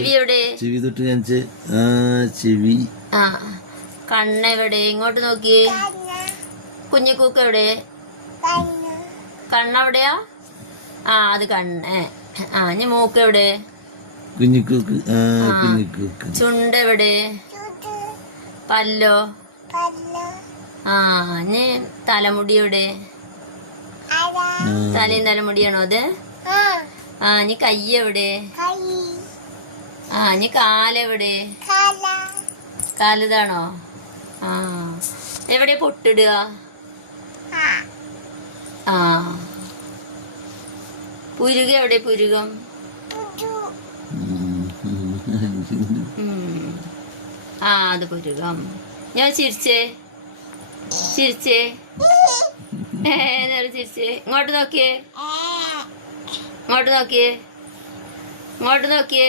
ചെവി എവിടെ? ചെവി തൊട്ട് കാണിച്ച്. ചെവി. ആ കണ്ണെവിടെ? ഇങ്ങോട്ട് നോക്കിയേ. കുഞ്ഞിക്കൂക്ക് എവിടെ? കണ്ണെവിടെയാ? അത് കണ്ണ്. ഇനി മൂക്ക് എവിടെ? കുഞ്ഞിക്കൂക്ക്. കുഞ്ഞിക്കൂക്ക്. ചുണ്ടെവിടെ? പല്ലോ? ഇനി തലമുടി എവിടെ? തലയും തലമുടിയാണോ അത്? ഇനി കൈ എവിടെ? ഇനി കാലെവിടെ? കാലിതാണോ? എവിടെ പൊട്ടിടുക? പുരുക എവിടെ? പുരുകം. അത് പുരുകം. ഞാൻ ചിരിച്ചേ. ചിരിച്ചേ. ചിരിച്ചേ. ഇങ്ങോട്ട് നോക്കിയേ. ഇങ്ങോട്ട് നോക്കിയേ. ഇങ്ങോട്ട് നോക്കിയേ.